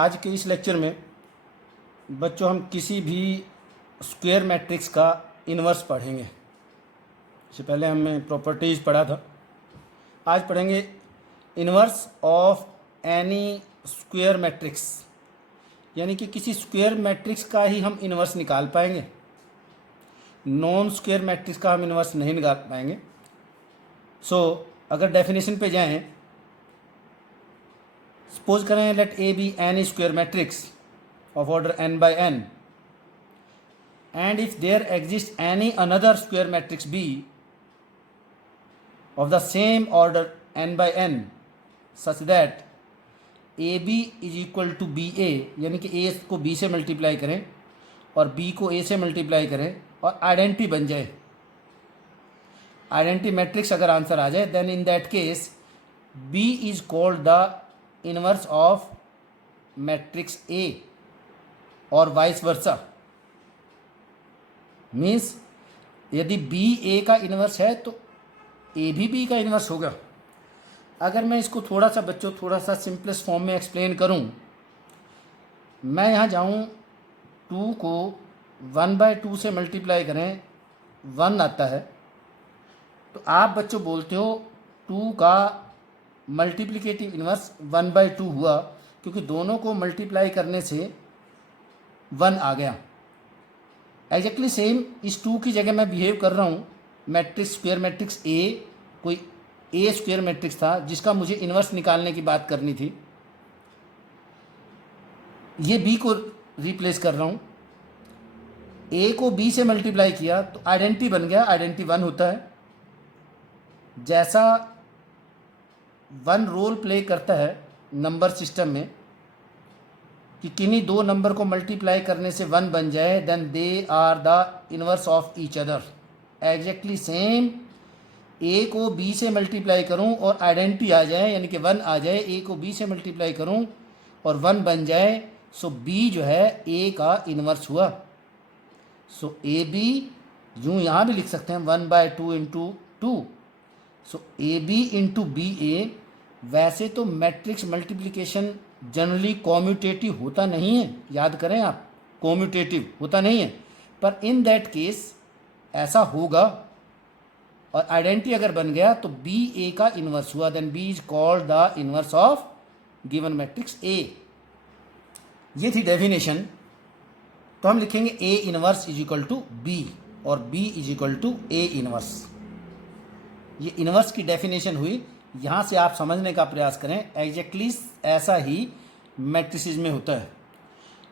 आज के इस लेक्चर में बच्चों हम किसी भी स्क्वायर मैट्रिक्स का इन्वर्स पढ़ेंगे। इससे पहले हमने प्रॉपर्टीज़ पढ़ा था, आज पढ़ेंगे inverse of N E square matrix, यानी कि किसी स्क्वायर मैट्रिक्स का ही हम इन्वर्स निकाल पाएंगे, नॉन स्क्वायर मैट्रिक्स का हम इन्वर्स नहीं निकाल पाएंगे। अगर डेफिनेशन पे जाएं, सपोज करें let A be an square matrix of order n by n, and if there exists any another square matrix B of the same order n by n such that AB is equal to BA, यानी कि A को B से multiply करें और B को A से multiply करें और आइडेंटिटी बन जाए, आइडेंटिटी मैट्रिक्स अगर आंसर आ जाए, then in that case B is called the inverse of matrix A और वाइस वर्सा। मीन्स यदि बी ए का इन्वर्स है तो ए भी बी का इन्वर्स होगा। अगर मैं इसको थोड़ा सा सिंपलेस्ट फॉर्म में एक्सप्लेन करूं, मैं यहाँ जाऊं 2 को 1/2 से मल्टीप्लाई करें, 1 आता है, तो आप बच्चों बोलते हो 2 का मल्टीप्लिकेटिव इन्वर्स 1/2 हुआ, क्योंकि दोनों को मल्टीप्लाई करने से 1 आ गया। एग्जैक्टली सेम इस 2 की जगह मैं बिहेव कर रहा हूँ मैट्रिक्स स्क्वायर मैट्रिक्स ए, कोई ए स्क्वायर मैट्रिक्स था जिसका मुझे इन्वर्स निकालने की बात करनी थी, ये बी को रिप्लेस कर रहा हूँ, ए को बी से मल्टीप्लाई किया तो आइडेंटिटी बन गया, आइडेंटिटी 1 होता है। जैसा 1 रोल प्ले करता है नंबर सिस्टम में कि किन्हीं 2 नंबर को मल्टीप्लाई करने से 1 बन जाए, then they are the inverse of each other. Exactly same A को बी से मल्टीप्लाई करूं और आइडेंटिटी आ जाए, यानी कि 1 आ जाए, ए को बी से मल्टीप्लाई करूं और 1 बन जाए, सो बी जो है ए का इनवर्स हुआ। सो ए बी यूँ यहाँ भी लिख सकते हैं 1/2 into 2, so A B into B A. वैसे तो मैट्रिक्स मल्टीप्लिकेशन जनरली कॉम्यूटेटिव होता नहीं है, याद करें आप, कॉम्यूटेटिव होता नहीं है, पर इन दैट केस ऐसा होगा और आइडेंटिटी अगर बन गया तो बी ए का इन्वर्स हुआ, then B is called the inverse of given matrix A. ये थी डेफिनेशन। तो हम लिखेंगे A inverse is equal to B और B is equal to A inverse. ये इन्वर्स की डेफिनेशन हुई, यहाँ से आप समझने का प्रयास करें। एग्जैक्टली ऐसा ही मैट्रिसेस में होता है।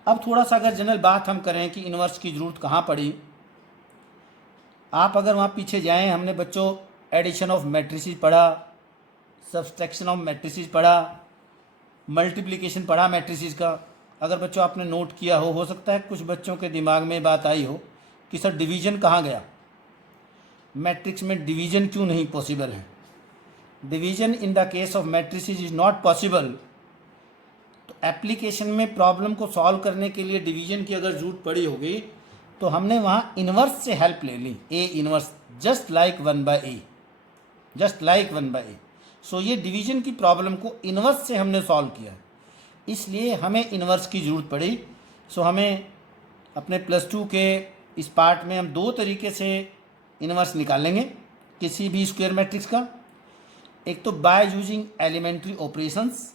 अब थोड़ा सा अगर जनरल बात हम करें कि इन्वर्स की ज़रूरत कहाँ पड़ी, आप अगर वहाँ पीछे जाएं, हमने बच्चों एडिशन ऑफ मैट्रिसेस पढ़ा, सब्सट्रैक्शन ऑफ मैट्रिसेस पढ़ा, मल्टीप्लिकेशन पढ़ा मैट्रिसेस का। अगर बच्चों आपने नोट किया हो सकता है कुछ बच्चों के दिमाग में बात आई हो कि सर डिवीज़न कहाँ गया, मैट्रिक्स में डिवीज़न क्यों नहीं पॉसिबल है। Division in the case of matrices is not possible. तो एप्लीकेशन में प्रॉब्लम को सॉल्व करने के लिए डिवीजन की अगर जरूरत पड़ी होगी तो हमने वहाँ इन्वर्स से हेल्प ले ली, A inverse just like 1/a, just like 1/a। So ये डिवीजन की प्रॉब्लम को इन्वर्स से हमने सॉल्व किया, इसलिए हमें इन्वर्स की ज़रूरत पड़ी। सो हमें अपने +2 के इस पार्ट में हम 2 तरीके से इन्वर्स निकालेंगे किसी भी स्क्वायर मैट्रिक्स का। एक तो बाय यूजिंग एलिमेंट्री ऑपरेशंस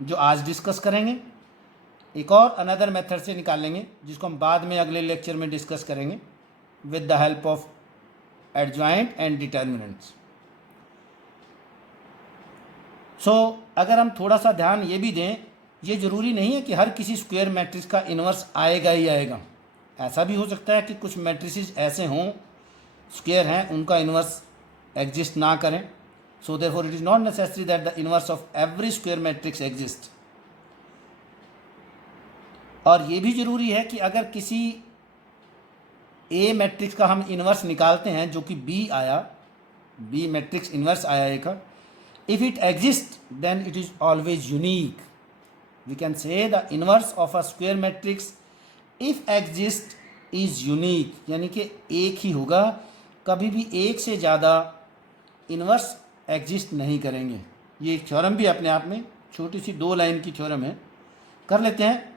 जो आज डिस्कस करेंगे, एक और अनदर मेथड से निकालेंगे जिसको हम बाद में अगले लेक्चर में डिस्कस करेंगे with the help of adjoint and determinants. So अगर हम थोड़ा सा ध्यान ये भी दें, ये ज़रूरी नहीं है कि हर किसी स्क्वायर मैट्रिक्स का इन्वर्स आएगा ही आएगा। ऐसा भी हो सकता है कि कुछ मैट्रिसेस ऐसे हों, स्क्वायर हैं, उनका इन्वर्स एग्जिस्ट ना करें। So therefore it is not necessary that the inverse of every square matrix exists। और ये भी जरूरी है कि अगर किसी A मैट्रिक्स का हम इन्वर्स निकालते हैं जो कि B आया, B मैट्रिक्स इन्वर्स आया A का, if it exists then it is always unique। We can say the inverse of a square matrix if exists is unique, यानी कि एक ही होगा, कभी भी एक से ज़्यादा इन्वर्स एग्जिस्ट नहीं करेंगे। ये एक थ्योरम भी अपने आप में छोटी सी 2 लाइन की थ्योरम है, कर लेते हैं,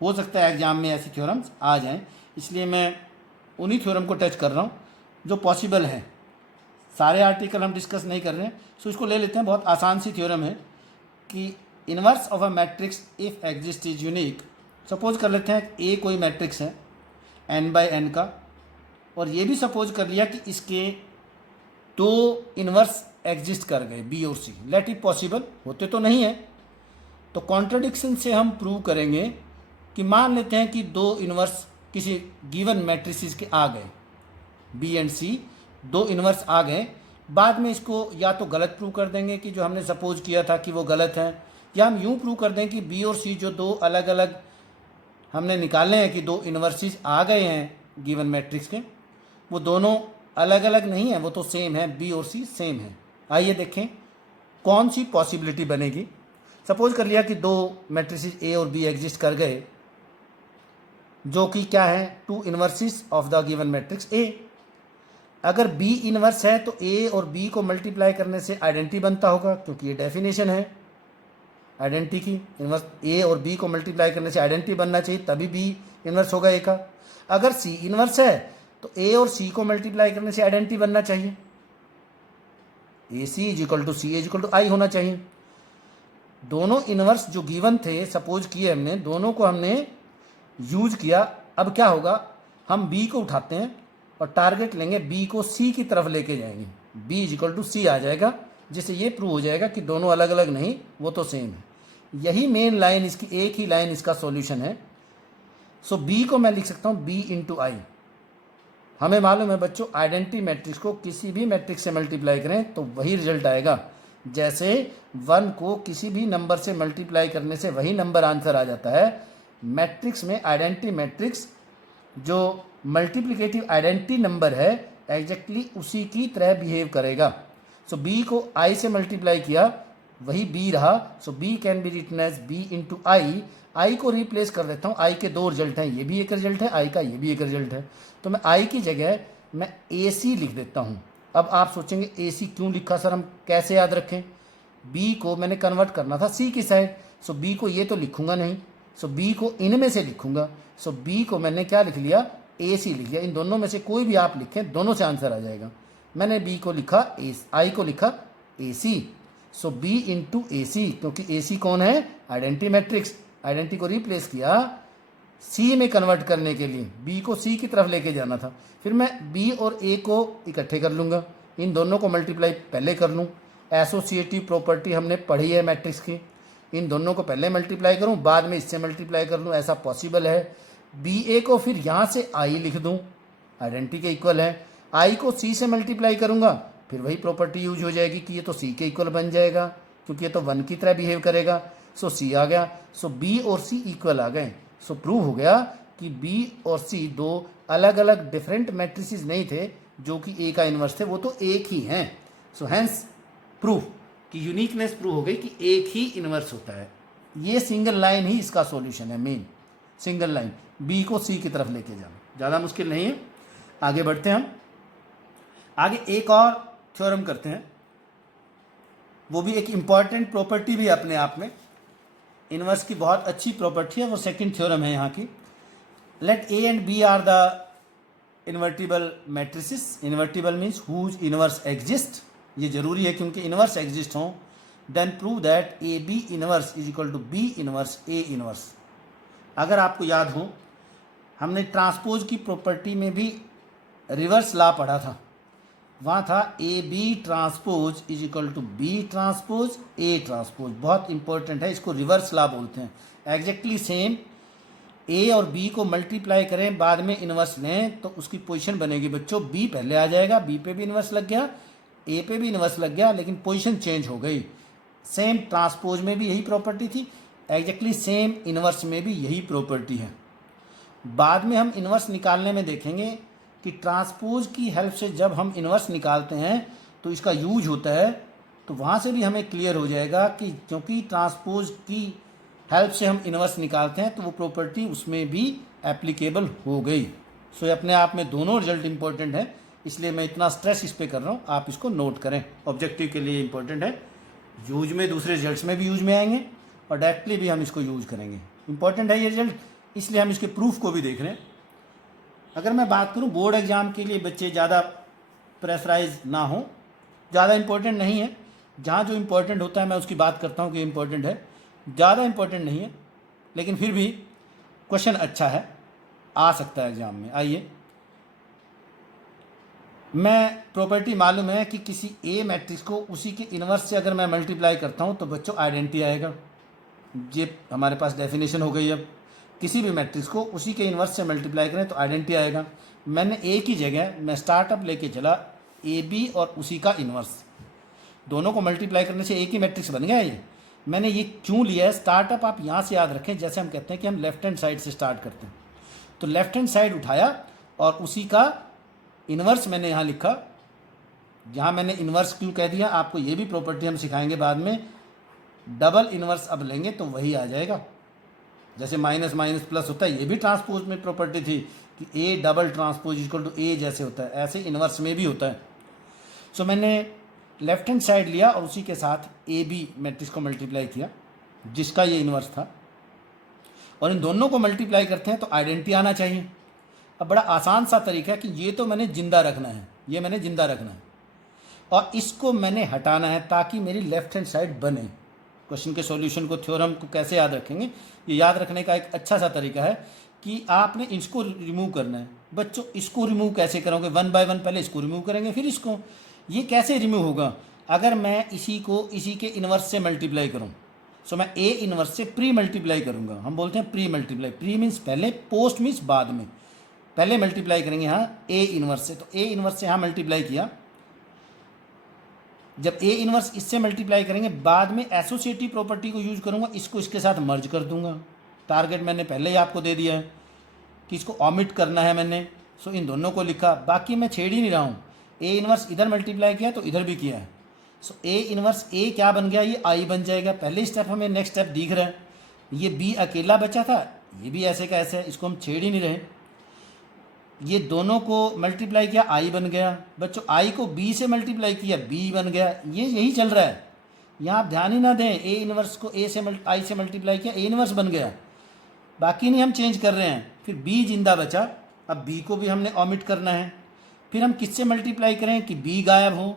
हो सकता है एग्जाम में ऐसी थ्योरम्स आ जाएं, इसलिए मैं उन्हीं थ्योरम को टच कर रहा हूँ जो पॉसिबल हैं। सारे आर्टिकल हम डिस्कस नहीं कर रहे हैं, सो इसको ले लेते हैं। बहुत आसान सी थ्योरम है कि inverse of a matrix if exist is unique. Suppose कर लेते हैं ए कोई मैट्रिक्स है n/n का, और ये भी सपोज कर लिया कि इसके दो इनवर्स एग्जिस्ट कर गए बी और सी। लेट इट पॉसिबल, होते तो नहीं है, तो कॉन्ट्रडिक्शन से हम प्रूव करेंगे कि मान लेते हैं कि दो इनवर्स किसी गिवन मैट्रिसेस के आ गए, बी एंड सी दो इनवर्स आ गए। बाद में इसको या तो गलत प्रूव कर देंगे कि जो हमने सपोज किया था कि वो गलत है, या हम यूँ प्रूव कर दें कि बी और सी जो दो अलग अलग हमने निकाले हैं कि दो इनवर्सिस आ गए हैं गिवन मैट्रिक्स के, वो दोनों अलग अलग नहीं है, वो तो सेम है, बी और सी सेम है। आइए देखें कौन सी पॉसिबिलिटी बनेगी। सपोज कर लिया कि दो मैट्रिसेस ए और बी एग्जिस्ट कर गए, जो कि क्या है, two inverses of the given matrix A. अगर बी इनवर्स है तो ए और बी को मल्टीप्लाई करने से आइडेंटिटी बनता होगा, क्योंकि ये डेफिनेशन है आइडेंटिटी की। इनवर्स ए और बी को मल्टीप्लाई करने से आइडेंटिटी बनना चाहिए, तभी बी इनवर्स होगा ए का। अगर सी इनवर्स है तो ए और सी को मल्टीप्लाई करने से आइडेंटिटी बनना चाहिए, A C is equal to C is equal to I होना चाहिए। दोनों इनवर्स जो गिवन थे सपोज किए हमने, दोनों को हमने यूज किया। अब क्या होगा, हम बी को उठाते हैं और टारगेट लेंगे बी को सी की तरफ लेके जाएंगे, बी इज इक्वल टू सी आ जाएगा, जिससे ये प्रूव हो जाएगा कि दोनों अलग अलग नहीं, वो तो सेम है। यही मेन लाइन इसकी, एक ही लाइन इसका सॉल्यूशन है। सो बी को मैं लिख सकता हूँ बी इंटू आई। हमें मालूम है बच्चों, आइडेंटिटी मैट्रिक्स को किसी भी मैट्रिक्स से मल्टीप्लाई करें तो वही रिजल्ट आएगा। जैसे 1 को किसी भी नंबर से मल्टीप्लाई करने से वही नंबर आंसर आ जाता है, मैट्रिक्स में आइडेंटिटी मैट्रिक्स जो मल्टीप्लिकेटिव आइडेंटिटी नंबर है एग्जैक्टली उसी की तरह बिहेव करेगा। सो बी को आई से मल्टीप्लाई किया, वही बी रहा। So B can be written as B into I. I को रिप्लेस कर देता हूँ, आई के दो रिजल्ट हैं, ये भी एक रिजल्ट है, आई का ये भी एक रिजल्ट है, तो मैं आई की जगह मैं ए सी लिख देता हूँ। अब आप सोचेंगे ए सी क्यों लिखा सर, हम कैसे याद रखें? बी को मैंने कन्वर्ट करना था सी की साइड, सो बी को ये तो लिखूंगा नहीं, सो बी को इनमें से लिखूंगा। सो बी को मैंने क्या लिख लिया, ए सी लिख लिया। इन दोनों में से कोई भी आप लिखें, दोनों से आंसर आ जाएगा। मैंने बी को लिखा आई को लिखा ए सी। सो बी इंटू ए सी, क्योंकि ए सी कौन है, आइडेंटिटी मैट्रिक्स। आइडेंटिटी को रिप्लेस किया सी में कन्वर्ट करने के लिए, बी को सी की तरफ लेके जाना था। फिर मैं बी और ए को इकट्ठे कर लूँगा, इन दोनों को मल्टीप्लाई पहले कर लूँ। एसोसिएटिव प्रॉपर्टी हमने पढ़ी है मैट्रिक्स की, इन दोनों को पहले मल्टीप्लाई करूँ, बाद में इससे मल्टीप्लाई कर लूँ, ऐसा पॉसिबल है। बी ए को फिर यहाँ से आई लिख दूँ, आइडेंटिटी के इक्वल है। आई को सी से मल्टीप्लाई करूँगा, फिर वही प्रॉपर्टी यूज हो जाएगी कि ये तो सी के इक्वल बन जाएगा, क्योंकि ये तो 1 की तरह बिहेव करेगा। सो सी आ गया। सो बी और सी इक्वल आ गए। सो प्रूव हो गया कि बी और सी दो अलग अलग डिफरेंट मैट्रिसेस नहीं थे जो कि ए का इन्वर्स थे, वो तो एक ही हैं। सो हैंस प्रूफ कि यूनिकनेस प्रूव हो गई कि एक ही इन्वर्स होता है। ये सिंगल लाइन ही इसका सॉल्यूशन है, मेन सिंगल लाइन, बी को सी की तरफ लेके जाना, ज़्यादा मुश्किल नहीं है। आगे बढ़ते हैं हम, आगे एक और थ्योरम करते हैं, वो भी एक इम्पॉर्टेंट प्रॉपर्टी भी अपने आप में, इनवर्स की बहुत अच्छी प्रॉपर्टी है, वो सेकंड थ्योरम है यहाँ की। Let A and B are the invertible matrices. Invertible means whose inverse exist, ये जरूरी है क्योंकि इनवर्स एग्जिस्ट हों। Then prove that A B inverse is equal to B inverse A inverse. अगर आपको याद हो, हमने ट्रांसपोज की प्रॉपर्टी में भी रिवर्स लॉ पढ़ा था, वहाँ था A B transpose is equal to B transpose A transpose. बहुत इंपॉर्टेंट है, इसको रिवर्स लॉ बोलते हैं। एग्जैक्टली सेम, ए और बी को मल्टीप्लाई करें, बाद में इन्वर्स लें तो उसकी पोजीशन बनेगी बच्चों, बी पहले आ जाएगा, बी पे भी इन्वर्स लग गया, ए पे भी इन्वर्स लग गया, लेकिन पोजीशन चेंज हो गई। सेम ट्रांसपोज में भी यही प्रॉपर्टी थी, एग्जैक्टली सेम इन्वर्स में भी यही प्रॉपर्टी है। बाद में हम इन्वर्स निकालने में देखेंगे कि ट्रांसपोज की हेल्प से जब हम इन्वर्स निकालते हैं तो इसका यूज होता है, तो वहाँ से भी हमें क्लियर हो जाएगा कि क्योंकि ट्रांसपोज की हेल्प से हम इन्वर्स निकालते हैं तो वो प्रॉपर्टी उसमें भी एप्लीकेबल हो गई। सो ये अपने आप में दोनों रिजल्ट इंपॉर्टेंट है, इसलिए मैं इतना स्ट्रेस इस पर कर रहा हूँ, आप इसको नोट करें, ऑब्जेक्टिव के लिए इंपॉर्टेंट है। यूज में दूसरे रिजल्ट्स में भी यूज में आएंगे और डायरेक्टली भी हम इसको यूज करेंगे। इम्पॉर्टेंट है ये रिजल्ट, इसलिए हम इसके प्रूफ को भी देख रहे हैं। अगर मैं बात करूं बोर्ड एग्ज़ाम के लिए बच्चे ज़्यादा प्रेशराइज ना हो, ज़्यादा इम्पोर्टेंट नहीं है, जहाँ जो इम्पोर्टेंट होता है मैं उसकी बात करता हूँ कि इम्पोर्टेंट है, ज़्यादा इम्पोर्टेंट नहीं है, लेकिन फिर भी क्वेश्चन अच्छा है, आ सकता है एग्ज़ाम में। आइए, मैं प्रॉपर्टी मालूम है कि किसी ए मैट्रिक्स को उसी के इन्वर्स से अगर मैं मल्टीप्लाई करता हूँ तो बच्चों आइडेंटिटी आएगा। ये हमारे पास डेफिनेशन हो गई। अब किसी भी मैट्रिक्स को उसी के इन्वर्स से मल्टीप्लाई करें तो आइडेंटिटी आएगा। मैंने ए की जगह मैं स्टार्टअप लेके चला ए बी और उसी का इन्वर्स, दोनों को मल्टीप्लाई करने से एक ही मैट्रिक्स बन गया। ये मैंने ये क्यों लिया है, स्टार्टअप आप यहाँ से याद रखें, जैसे हम कहते हैं कि हम लेफ्ट हैंड साइड से स्टार्ट करते हैं, तो लेफ्ट हैंड साइड उठाया और उसी का इन्वर्स मैंने यहाँ लिखा। यहाँ मैंने इन्वर्स क्यों कह दिया, आपको ये भी प्रॉपर्टी हम सिखाएंगे बाद में। डबल इन्वर्स अब लेंगे तो वही आ जाएगा, जैसे माइनस माइनस प्लस होता है, ये भी ट्रांसपोज में प्रॉपर्टी थी कि A double transpose equal to A जैसे होता है, ऐसे इन्वर्स में भी होता है। सो मैंने लेफ्ट हैंड साइड लिया और उसी के साथ ए बी मैट्रिक्स को मल्टीप्लाई किया जिसका ये इन्वर्स था, और इन दोनों को मल्टीप्लाई करते हैं तो आइडेंटिटी आना चाहिए। अब बड़ा आसान सा तरीका है कि ये तो मैंने जिंदा रखना है, ये मैंने जिंदा रखना है और इसको मैंने हटाना है ताकि मेरी लेफ्ट हैंड साइड बने। क्वेश्चन के सॉल्यूशन को, थ्योरम को कैसे याद रखेंगे, ये याद रखने का एक अच्छा सा तरीका है कि आपने इसको रिमूव करना है। बच्चों इसको रिमूव कैसे करोगे, वन बाय वन पहले इसको रिमूव करेंगे फिर इसको। ये कैसे रिमूव होगा, अगर मैं इसी को इसी के इन्वर्स से मल्टीप्लाई करूँ, सो मैं ए इन्वर्स से प्री मल्टीप्लाई करूँगा। हम बोलते हैं प्री मल्टीप्लाई, प्री मीन्स पहले, पोस्ट मीन्स बाद में। पहले मल्टीप्लाई करेंगे यहाँ ए इन्वर्स से, तो ए इन्वर्स से यहाँ मल्टीप्लाई किया। जब ए इन्वर्स इससे मल्टीप्लाई करेंगे बाद में एसोसिएटिव प्रॉपर्टी को यूज करूँगा, इसको इसके साथ मर्ज कर दूंगा। टारगेट मैंने पहले ही आपको दे दिया है कि इसको ऑमिट करना है मैंने, सो इन दोनों को लिखा, बाकी मैं छेड़ ही नहीं रहा हूँ। ए इन्वर्स इधर मल्टीप्लाई किया तो इधर भी किया है, सो ए इन्वर्स ए क्या बन गया, ये आई बन जाएगा। पहले स्टेप हमें नेक्स्ट स्टेप दिख रहा है, ये बी अकेला बचा था, ये भी ऐसे का ऐसे है, इसको हम छेड़ ही नहीं रहे। ये दोनों को मल्टीप्लाई किया, आई बन गया। बच्चों आई को बी से मल्टीप्लाई किया, बी बन गया। ये यही चल रहा है, यहाँ आप ध्यान ही ना दें। ए इन्वर्स को ए से आई से मल्टीप्लाई किया, ए इन्वर्स बन गया, बाकी नहीं हम चेंज कर रहे हैं। फिर बी जिंदा बचा, अब बी को भी हमने ऑमिट करना है। फिर हम किससे मल्टीप्लाई करें कि बी गायब हो,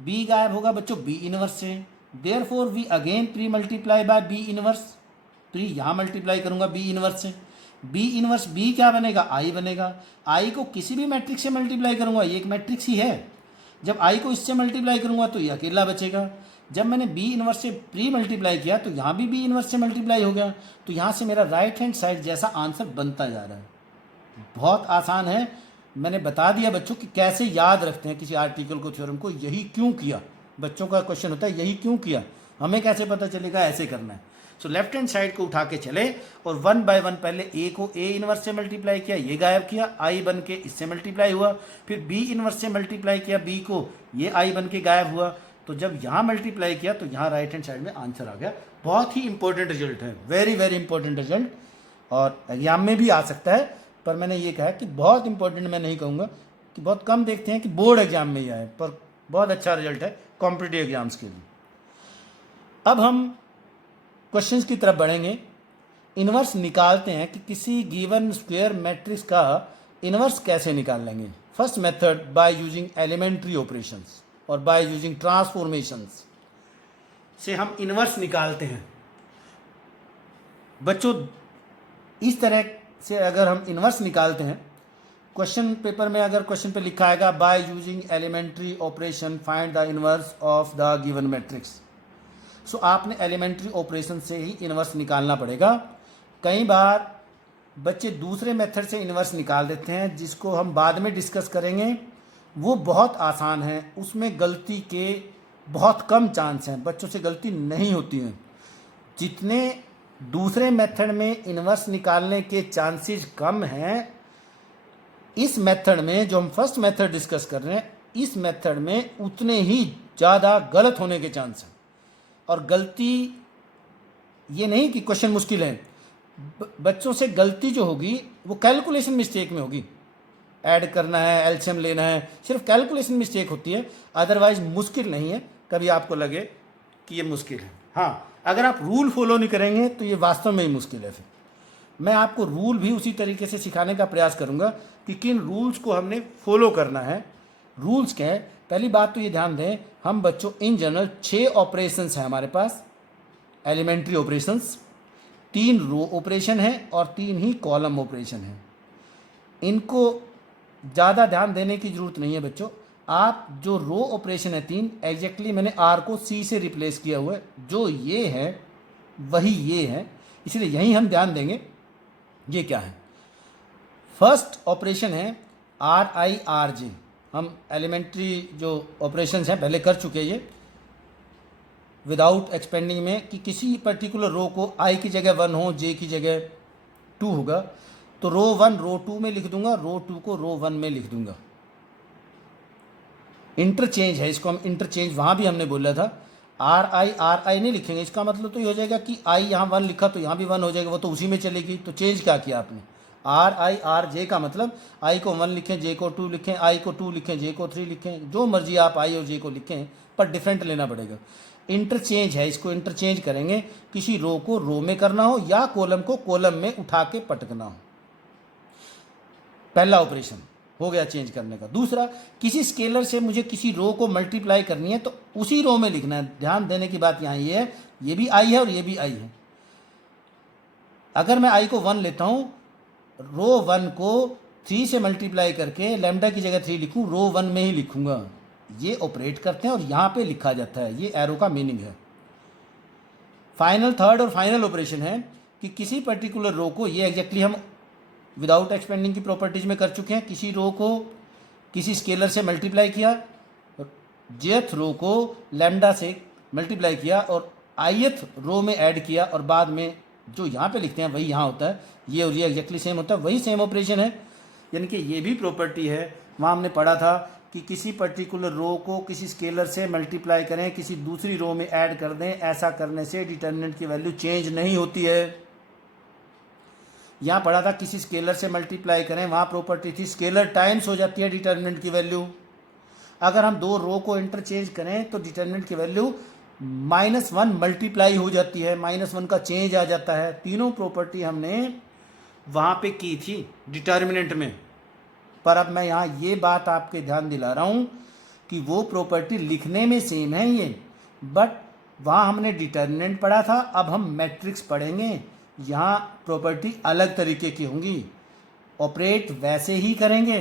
बी गायब होगा बच्चों बी इन्वर्स से। Therefore we again pre multiply by B inverse, pre यहाँ मल्टीप्लाई करूँगा बी इन्वर्स से। बी इन्वर्स बी क्या बनेगा, आई बनेगा। आई को किसी भी मैट्रिक्स से मल्टीप्लाई करूँगा, ये एक मैट्रिक्स ही है। जब आई को इससे मल्टीप्लाई करूँगा तो ये अकेला बचेगा। जब मैंने बी इन्वर्स से प्री मल्टीप्लाई किया तो यहाँ भी बी इन्वर्स से मल्टीप्लाई हो गया, तो यहाँ से मेरा राइट हैंड साइड जैसा आंसर बनता जा रहा है। बहुत आसान है, मैंने बता दिया बच्चों कि कैसे याद रखते हैं किसी आर्टिकल को, थ्योरम को। यही क्यों किया, बच्चों का क्वेश्चन होता है यही क्यों किया, हमें कैसे पता चलेगा, ऐसे करना है। सो लेफ्ट हैंड साइड को उठा के चले और वन बाय वन पहले ए को ए इन्वर्स से मल्टीप्लाई किया, ये गायब किया, आई बन के इससे मल्टीप्लाई हुआ। फिर बी इन्वर्स से मल्टीप्लाई किया बी को, ये आई बन के गायब हुआ। तो जब यहाँ मल्टीप्लाई किया तो यहाँ राइट हैंड साइड में आंसर आ गया। बहुत ही इंपॉर्टेंट रिजल्ट है, वेरी वेरी इंपॉर्टेंट रिजल्ट, और एग्जाम में भी आ सकता है। पर मैंने ये कहा कि बहुत इंपॉर्टेंट मैं नहीं कहूँगा, कि बहुत कम देखते हैं कि बोर्ड एग्जाम में ही आए, पर बहुत अच्छा रिजल्ट है कॉम्पिटिटिव एग्जाम्स के लिए। अब हम क्वेश्चंस की तरफ बढ़ेंगे। इन्वर्स निकालते हैं कि किसी गिवन स्क्वायर मैट्रिक्स का इन्वर्स कैसे निकाल लेंगे। First method by using elementary operations और बाय यूजिंग ट्रांसफॉर्मेशंस से हम इन्वर्स निकालते हैं। बच्चों इस तरह से अगर हम इन्वर्स निकालते हैं, क्वेश्चन पेपर में अगर क्वेश्चन पे लिखा आएगा by using elementary operation find the inverse of the given matrix, so आपने एलिमेंट्री ऑपरेशन से ही इन्वर्स निकालना पड़ेगा। कई बार बच्चे दूसरे मेथड से इन्वर्स निकाल देते हैं, जिसको हम बाद में डिस्कस करेंगे। वो बहुत आसान है, उसमें गलती के बहुत कम चांस हैं, बच्चों से गलती नहीं होती हैं। जितने दूसरे मेथड में इन्वर्स निकालने के चांसेस कम हैं, इस मेथड में जो हम फर्स्ट मेथड डिस्कस कर रहे हैं, इस मेथड में उतने ही ज़्यादा गलत होने के चांस हैं। और गलती ये नहीं कि क्वेश्चन मुश्किल है, बच्चों से गलती जो होगी वो कैलकुलेशन मिस्टेक में होगी। ऐड करना है, एलसीएम लेना है, सिर्फ कैलकुलेशन मिस्टेक होती है, अदरवाइज मुश्किल नहीं है। कभी आपको लगे कि ये मुश्किल है, हाँ अगर आप रूल फॉलो नहीं करेंगे तो ये वास्तव में ही मुश्किल है। फिर मैं आपको रूल भी उसी तरीके से सिखाने का प्रयास करूंगा कि किन रूल्स को हमने फॉलो करना है। रूल्स क्या है? पहली बात तो ये ध्यान दें, हम बच्चों इन जनरल 6 ऑपरेशंस हैं हमारे पास, एलिमेंट्री ऑपरेशंस, 3 रो ऑपरेशन है और 3 ही कॉलम ऑपरेशन है। इनको ज़्यादा ध्यान देने की ज़रूरत नहीं है बच्चों। आप जो रो ऑपरेशन है 3, एग्जैक्टली मैंने आर को सी से रिप्लेस किया हुआ है, जो ये है वही ये है, इसलिए यहीं हम ध्यान देंगे। ये क्या है? फर्स्ट ऑपरेशन है आर आई आर जे। हम एलिमेंट्री जो ऑपरेशंस हैं पहले कर चुके हैं ये विदाउट एक्सपेंडिंग में, कि किसी पर्टिकुलर रो को आई की जगह 1 हो, जे की जगह 2 होगा, तो रो 1 रो 2 में लिख दूंगा, रो 2 को रो 1 में लिख दूंगा। इंटरचेंज है, इसको हम इंटरचेंज वहाँ भी हमने बोला था। आर आई नहीं लिखेंगे, इसका मतलब तो ये हो जाएगा कि आई यहाँ 1 लिखा तो यहाँ भी 1 हो जाएगा, वो तो उसी में चलेगी। तो चेंज क्या किया आपने? आर आई आर जे का मतलब आई को 1 लिखें, जे को 2 लिखें, आई को 2 लिखें, जे को 3 लिखें, जो मर्जी आप आई और जे को लिखें, पर डिफरेंट लेना पड़ेगा। इंटरचेंज है, इसको इंटरचेंज करेंगे, किसी रो को रो में करना हो या कॉलम को कॉलम में उठा के पटकना हो। पहला ऑपरेशन हो गया चेंज करने का। दूसरा, किसी स्केलर से मुझे किसी रो को मल्टीप्लाई करनी है तो उसी रो में लिखना है। ध्यान देने की बात यहाँ ये है, ये भी आई है और ये भी आई है। अगर मैं आई को 1 लेता हूँ, रो 1 को 3 से मल्टीप्लाई करके लैम्डा की जगह 3 लिखूँ, रो 1 में ही लिखूंगा। ये ऑपरेट करते हैं और यहाँ पे लिखा जाता है, ये एरो का मीनिंग है। फाइनल, थर्ड और फाइनल ऑपरेशन है कि किसी पर्टिकुलर रो को, ये एग्जैक्टली हम विदाउट एक्सपेंडिंग की प्रॉपर्टीज में कर चुके हैं, किसी रो को किसी स्केलर से मल्टीप्लाई किया, जेथ रो को लैम्डा से मल्टीप्लाई किया और आईथ रो में ऐड किया, और बाद में जो यहाँ पे लिखते हैं वही यहाँ होता है। ये और ये एग्जैक्टली सेम होता है, वही सेम ऑपरेशन है। यानी कि ये भी प्रॉपर्टी है, वहाँ हमने पढ़ा था कि किसी पर्टिकुलर रो को किसी स्केलर से मल्टीप्लाई करें, किसी दूसरी रो में ऐड कर दें, ऐसा करने से डिटर्मिनेंट की वैल्यू चेंज नहीं होती है। यहाँ पढ़ा था किसी स्केलर से मल्टीप्लाई करें, वहाँ प्रॉपर्टी थी स्केलर टाइम्स हो जाती है डिटर्मिनेंट की वैल्यू। अगर हम 2 रो को इंटरचेंज करें तो डिटर्मिनेंट की वैल्यू -1 मल्टीप्लाई हो जाती है, -1 का चेंज आ जाता है। तीनों प्रॉपर्टी हमने वहाँ पे की थी डिटर्मिनेंट में। पर अब मैं यहाँ ये बात आपके ध्यान दिला रहा हूँ कि वो प्रॉपर्टी लिखने में सेम है ये, बट वहाँ हमने डिटर्मिनेंट पढ़ा था, अब हम मैट्रिक्स पढ़ेंगे। यहाँ प्रॉपर्टी अलग तरीके की होंगी, ऑपरेट वैसे ही करेंगे।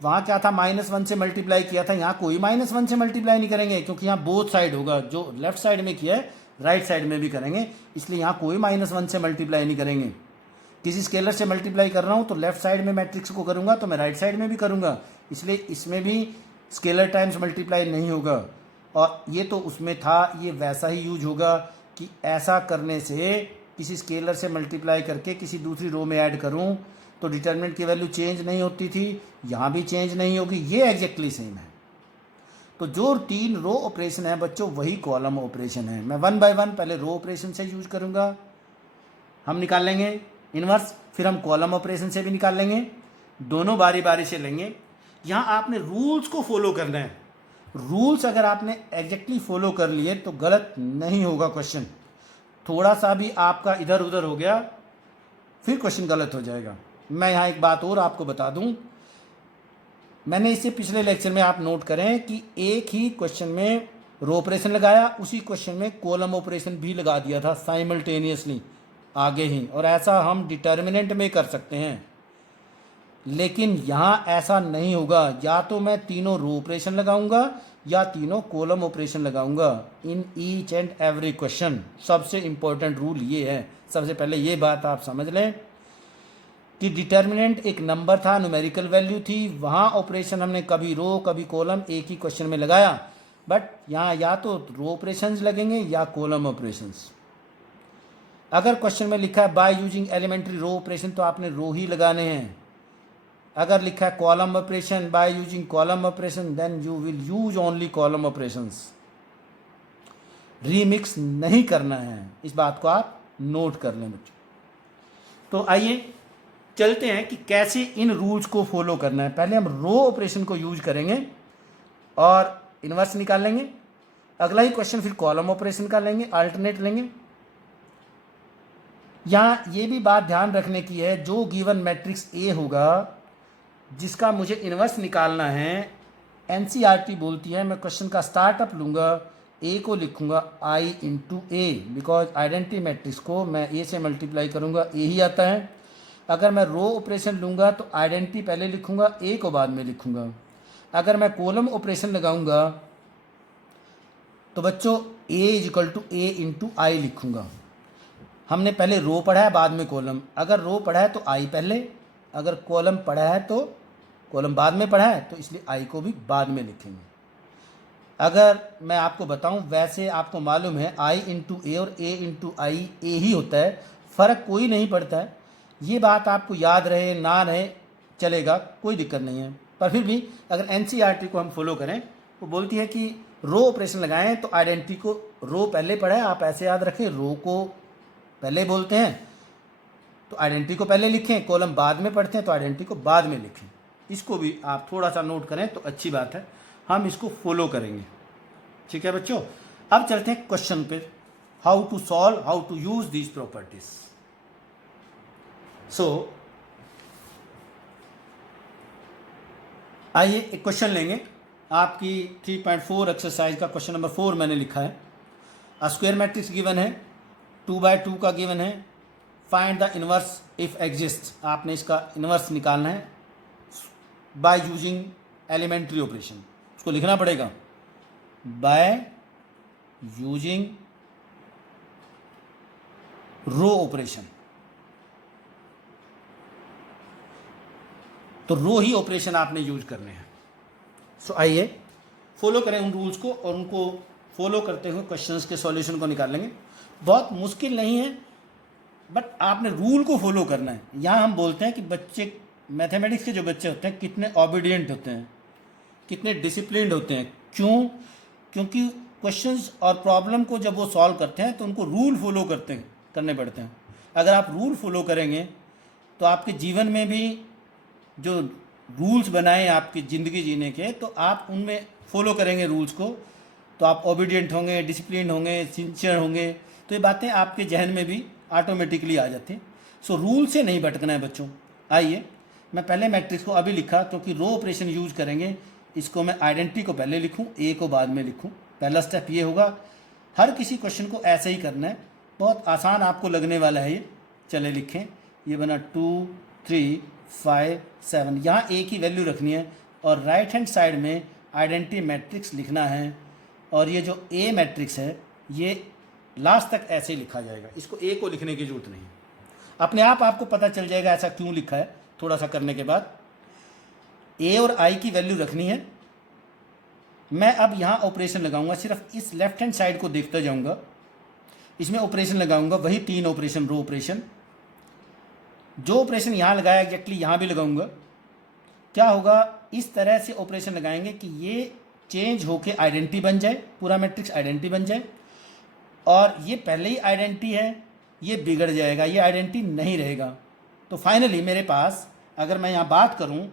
वहाँ क्या था, -1 से मल्टीप्लाई किया था, यहाँ कोई -1 से मल्टीप्लाई नहीं करेंगे, क्योंकि यहाँ बोथ साइड होगा। जो लेफ्ट साइड में किया है राइट साइड में भी करेंगे, इसलिए यहाँ कोई -1 से मल्टीप्लाई नहीं करेंगे। किसी स्केलर से मल्टीप्लाई कर रहा हूँ तो लेफ्ट साइड में मैट्रिक्स को करूँगा तो मैं राइट साइड में भी करूँगा, इसलिए इसमें भी स्केलर टाइम्स मल्टीप्लाई नहीं होगा। और ये तो उसमें था, ये वैसा ही यूज होगा कि ऐसा करने से किसी स्केलर से मल्टीप्लाई करके किसी दूसरी रो में ऐड करूँ तो डिटर्मिनेंट की वैल्यू चेंज नहीं होती थी, यहाँ भी चेंज नहीं होगी। ये एग्जैक्टली सेम है। तो जो 3 रो ऑपरेशन है बच्चों, वही कॉलम ऑपरेशन है। मैं 1 बाय 1 पहले रो ऑपरेशन से यूज करूँगा, हम निकाल लेंगे इनवर्स, फिर हम कॉलम ऑपरेशन से भी निकाल लेंगे, दोनों बारी बारी से लेंगे। यहाँ आपने रूल्स को फॉलो करना है। रूल्स अगर आपने एग्जैक्टली फॉलो कर लिए तो गलत नहीं होगा क्वेश्चन। थोड़ा सा भी आपका इधर उधर हो गया फिर क्वेश्चन गलत हो जाएगा। मैं यहाँ एक बात और आपको बता दूँ, मैंने इससे पिछले लेक्चर में आप नोट करें कि एक ही क्वेश्चन में रो ऑपरेशन लगाया, उसी क्वेश्चन में कॉलम ऑपरेशन भी लगा दिया था साइमल्टेनियसली आगे ही, और ऐसा हम डिटर्मिनेंट में कर सकते हैं। लेकिन यहाँ ऐसा नहीं होगा, या तो मैं तीनों रो ऑपरेशन लगाऊंगा या तीनों कॉलम ऑपरेशन लगाऊंगा in each and every question. सबसे इंपॉर्टेंट रूल ये है, सबसे पहले ये बात आप समझ लें कि डिटर्मिनेंट एक नंबर था, न्यूमेरिकल वैल्यू थी, वहाँ ऑपरेशन हमने कभी रो कभी कॉलम एक ही क्वेश्चन में लगाया, बट यहाँ या तो रो ऑपरेशंस लगेंगे या कॉलम ऑपरेशंस। अगर क्वेश्चन में लिखा है by using elementary row operation तो आपने रो ही लगाने हैं। अगर लिखा है column operation by using column operation, then you will use only column operations. Remix नहीं करना है, इस बात को आप नोट कर लें बच्चों। तो आइए चलते हैं कि कैसे इन रूल्स को फॉलो करना है। पहले हम रो ऑपरेशन को यूज करेंगे और इनवर्स निकाल लेंगे, अगला ही क्वेश्चन फिर कॉलम ऑपरेशन का लेंगे, अल्टरनेट लेंगे। यहाँ ये भी बात ध्यान रखने की है, जो गिवन मैट्रिक्स ए होगा जिसका मुझे इन्वर्स निकालना है, एनसीईआरटी बोलती है मैं क्वेश्चन का स्टार्टअप लूँगा, ए को लिखूँगा I into A, because identity matrix को मैं ए से मल्टीप्लाई करूँगा, ए ही आता है। अगर मैं रो ऑपरेशन लूँगा तो आइडेंटिटी पहले लिखूँगा, ए को बाद में लिखूँगा। अगर मैं कॉलम ऑपरेशन लगाऊँगा तो बच्चों A is equal to A into I लिखूँगा। हमने पहले रो पढ़ा है, बाद में कॉलम। अगर रो पढ़ा है तो आई पहले, अगर कॉलम पढ़ा है तो कॉलम बाद में पढ़ा है, तो इसलिए आई को भी बाद में लिखेंगे। अगर मैं आपको बताऊं, वैसे आपको मालूम है आई इंटू ए और ए इंटू आई ए ही होता है, फ़र्क कोई नहीं पड़ता है। ये बात आपको याद रहे ना रहे चलेगा, कोई दिक्कत नहीं है। पर फिर भी अगर एनसीईआरटी को हम फॉलो करें, वो बोलती है कि रो ऑपरेशन लगाएं तो आइडेंटिटी को रो पहले पढ़ा है, आप ऐसे याद रखें, रो को पहले बोलते हैं तो आइडेंटिटी को पहले लिखें, कॉलम बाद में पढ़ते हैं तो आइडेंटिटी को बाद में लिखें। इसको भी आप थोड़ा सा नोट करें तो अच्छी बात है, हम इसको फॉलो करेंगे। ठीक है बच्चों, अब चलते हैं क्वेश्चन पे, how to solve, how to use these properties. So आइए एक क्वेश्चन लेंगे, आपकी 3.4 एक्सरसाइज का क्वेश्चन नंबर 4 मैंने लिखा है। अ स्क्वायर मैट्रिक्स गिवन है, 2/2 का गिवन है, find the inverse if exist. आपने इसका इनवर्स निकालना है बाय यूजिंग एलिमेंट्री ऑपरेशन। उसको लिखना पड़ेगा बाय यूजिंग रो ऑपरेशन। तो रो ही ऑपरेशन आपने यूज करने हैं। सो आइए फॉलो करें उन रूल्स को, और उनको फॉलो करते हुए क्वेश्चंस के सॉल्यूशन को निकाल लेंगे। बहुत मुश्किल नहीं है, बट आपने रूल को फॉलो करना है। यहाँ हम बोलते हैं कि बच्चे, मैथमेटिक्स के जो बच्चे होते हैं कितने ओबीडियंट होते हैं, कितने डिसिप्लिन्ड होते हैं। क्यों? क्योंकि क्वेश्चंस और प्रॉब्लम को जब वो सॉल्व करते हैं तो उनको रूल फॉलो करने पड़ते हैं। अगर आप रूल फॉलो करेंगे तो आपके जीवन में भी जो रूल्स बनाए आपकी ज़िंदगी जीने के, तो आप उनमें फॉलो करेंगे रूल्स को, तो आप ओबीडियंट होंगे, डिसिप्लिन होंगे, सिंसियर होंगे। तो ये बातें आपके जहन में भी ऑटोमेटिकली आ जाती हैं। सो रूल से नहीं भटकना है बच्चों। आइए मैं पहले मैट्रिक्स को अभी लिखा, क्योंकि रो ऑपरेशन यूज करेंगे, इसको मैं आइडेंटिटी को पहले लिखूं, ए को बाद में लिखूं। पहला स्टेप ये होगा। हर किसी क्वेश्चन को ऐसे ही करना है, बहुत आसान आपको लगने वाला है ये। चले लिखें, ये बना 2 3 5 7, यहाँ ए की वैल्यू रखनी है और राइट हैंड साइड में आइडेंटिटी मैट्रिक्स लिखना है। और ये जो ए मैट्रिक्स है ये लास्ट तक ऐसे ही लिखा जाएगा, इसको ए को लिखने की जरूरत नहीं है, अपने आप आपको पता चल जाएगा ऐसा क्यों लिखा है। थोड़ा सा करने के बाद ए और आई की वैल्यू रखनी है। मैं अब यहाँ ऑपरेशन लगाऊंगा, सिर्फ इस लेफ्ट हैंड साइड को देखता जाऊंगा, इसमें ऑपरेशन लगाऊंगा, वही 3 ऑपरेशन, रो ऑपरेशन। जो ऑपरेशन यहाँ लगाया एग्जैक्टली यहाँ भी लगाऊंगा। क्या होगा, इस तरह से ऑपरेशन लगाएंगे कि ये चेंज होके आइडेंटिटी बन जाए, पूरा मैट्रिक्स आइडेंटिटी बन जाए। और ये पहले ही आइडेंटिटी है, ये बिगड़ जाएगा, ये आइडेंटिटी नहीं रहेगा। तो फाइनली मेरे पास, अगर मैं यहाँ बात करूँ,